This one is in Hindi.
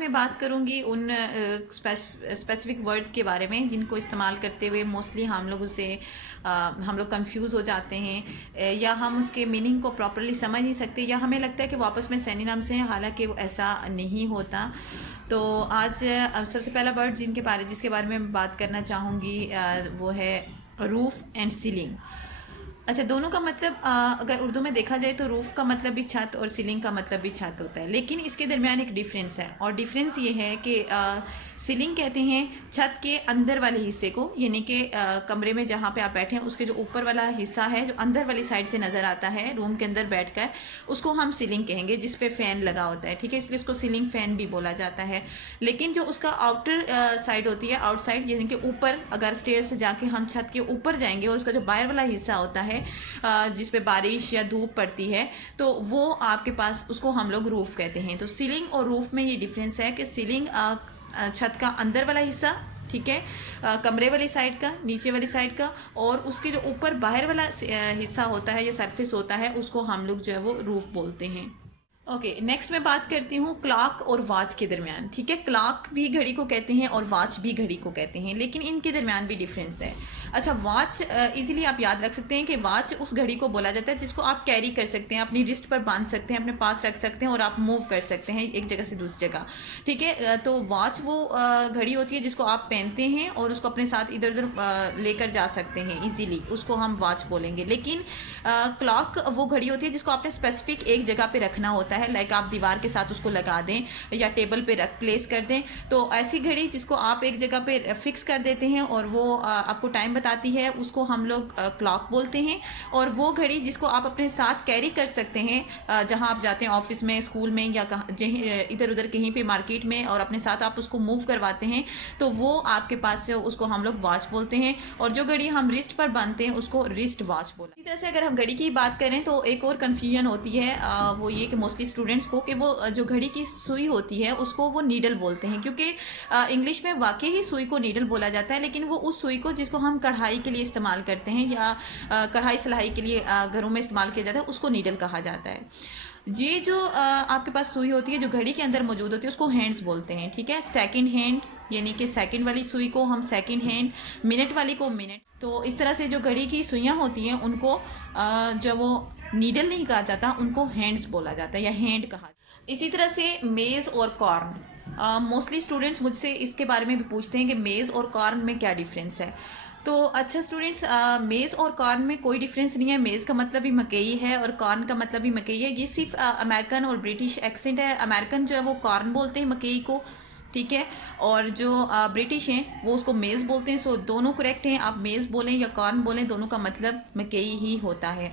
मैं बात करूंगी उन स्पेसिफिक वर्ड्स के बारे में जिनको इस्तेमाल करते हुए मोस्टली हम लोग कंफ्यूज हो जाते हैं, या हम उसके मीनिंग को प्रॉपरली समझ नहीं सकते, या हमें लगता है कि वो आपस में सिनोनिम्स हैं, हालांकि वो ऐसा नहीं होता। तो आज सबसे पहला वर्ड जिसके बारे में मैं बात करना चाहूँगी वो है रूफ एंड सीलिंग। अच्छा, दोनों का मतलब अगर उर्दू में देखा जाए तो रूफ़ का मतलब भी छत और सीलिंग का मतलब भी छत होता है, लेकिन इसके दरमियान एक डिफरेंस है। और डिफरेंस ये है कि सीलिंग कहते हैं छत के अंदर वाले हिस्से को, यानी कि कमरे में जहाँ पे आप बैठे हैं उसके जो ऊपर वाला हिस्सा है, जो अंदर वाली साइड से नज़र आता है रूम के अंदर बैठकर, उसको हम सीलिंग कहेंगे, जिस पे फ़ैन लगा होता है। ठीक है, इसलिए उसको सीलिंग फ़ैन भी बोला जाता है। लेकिन जो उसका आउटर साइड होती है, आउटसाइड यानी कि ऊपर, अगर स्टेयर से जाके हम छत के ऊपर जाएंगे और उसका जो बाहर वाला हिस्सा होता है जिस पे बारिश या धूप पड़ती है, तो वो आपके पास, उसको हम लोग रूफ़ कहते हैं। तो सीलिंग और रूफ़ में ये डिफरेंस है कि सीलिंग छत का अंदर वाला हिस्सा, ठीक है, कमरे वाली साइड का, नीचे वाली साइड का, और उसके जो ऊपर बाहर वाला हिस्सा होता है या सरफेस होता है, उसको हम लोग जो है वो रूफ़ बोलते हैं। ओके, नेक्स्ट मैं बात करती हूँ क्लॉक और वॉच के दरमियान। ठीक है, क्लॉक भी घड़ी को कहते हैं और वॉच भी घड़ी को कहते हैं, लेकिन इनके दरमियान भी डिफरेंस है। अच्छा, वॉच इजीली आप याद रख सकते हैं कि वॉच उस घड़ी को बोला जाता है जिसको आप कैरी कर सकते हैं, अपनी रिस्ट पर बांध सकते हैं, अपने पास रख सकते हैं और आप मूव कर सकते हैं एक जगह से दूसरी जगह। ठीक है, तो वॉच वो घड़ी होती है जिसको आप पहनते हैं और उसको अपने साथ इधर उधर लेकर जा सकते हैं इजीली, उसको हम वॉच बोलेंगे। लेकिन क्लॉक वो घड़ी होती है जिसको आपने स्पेसिफिक एक जगह पे रखना होता है, लाइक आप दीवार के साथ उसको लगा दें या टेबल पे रख प्लेस कर दें। तो ऐसी घड़ी जिसको आप एक जगह पे फिक्स कर देते हैं और वो आपको टाइम बताती है, उसको हम लोग क्लॉक बोलते हैं। और वो घड़ी जिसको आप अपने साथ कैरी कर सकते हैं जहां आप जाते हैं, ऑफिस में, स्कूल में, या इधर उधर कहीं पे मार्केट में, और अपने साथ आप उसको मूव करवाते हैं, तो वो आपके पास से, उसको हम लोग वॉच बोलते हैं। और जो घड़ी हम रिस्ट पर बांधते हैं उसको रिस्ट वॉच बोलते हैं। इसी तरह से अगर हम घड़ी की बात करें तो एक और कन्फ्यूजन होती है, वो ये कि मोस्टली स्टूडेंट्स को, कि वो जो घड़ी की सुई होती है उसको वो नीडल बोलते हैं, क्योंकि इंग्लिश में वाकई ही सुई को नीडल बोला जाता है, लेकिन वो उस सुई को जिसको हम कढ़ाई के लिए इस्तेमाल करते हैं या कढ़ाई सिलाई के लिए घरों में इस्तेमाल किया जाता है, उसको नीडल कहा जाता है। ये जो आपके पास सुई होती है जो घड़ी के अंदर मौजूद होती है उसको हैंड्स बोलते हैं। ठीक है, सेकंड हैंड, यानी कि सेकंड वाली सुई को हम सेकंड हैंड, मिनट वाली को मिनट। तो इस तरह से जो घड़ी की सुइयाँ होती हैं उनको जो वो नीडल नहीं कहा जाता, उनको हैंड्स बोला जाता है या हैंड कहा जाता है। इसी तरह से मेज़ और कॉर्न, मोस्टली स्टूडेंट्स मुझसे इसके बारे में भी पूछते हैं कि मेज़ और कॉर्न में क्या डिफरेंस है। तो अच्छा स्टूडेंट्स, मेज़ और कॉर्न में कोई डिफरेंस नहीं है। मेज़ का मतलब भी मकई है और कॉर्न का मतलब भी मकई है। ये सिर्फ अमेरिकन और ब्रिटिश एक्सेंट है। अमेरिकन जो है वो कॉर्न बोलते हैं मकई को, ठीक है, और जो ब्रिटिश हैं वो उसको मेज़ बोलते हैं। सो दोनों करेक्ट हैं, आप मेज़ बोलें या कॉर्न बोलें, दोनों का मतलब मकई ही होता है।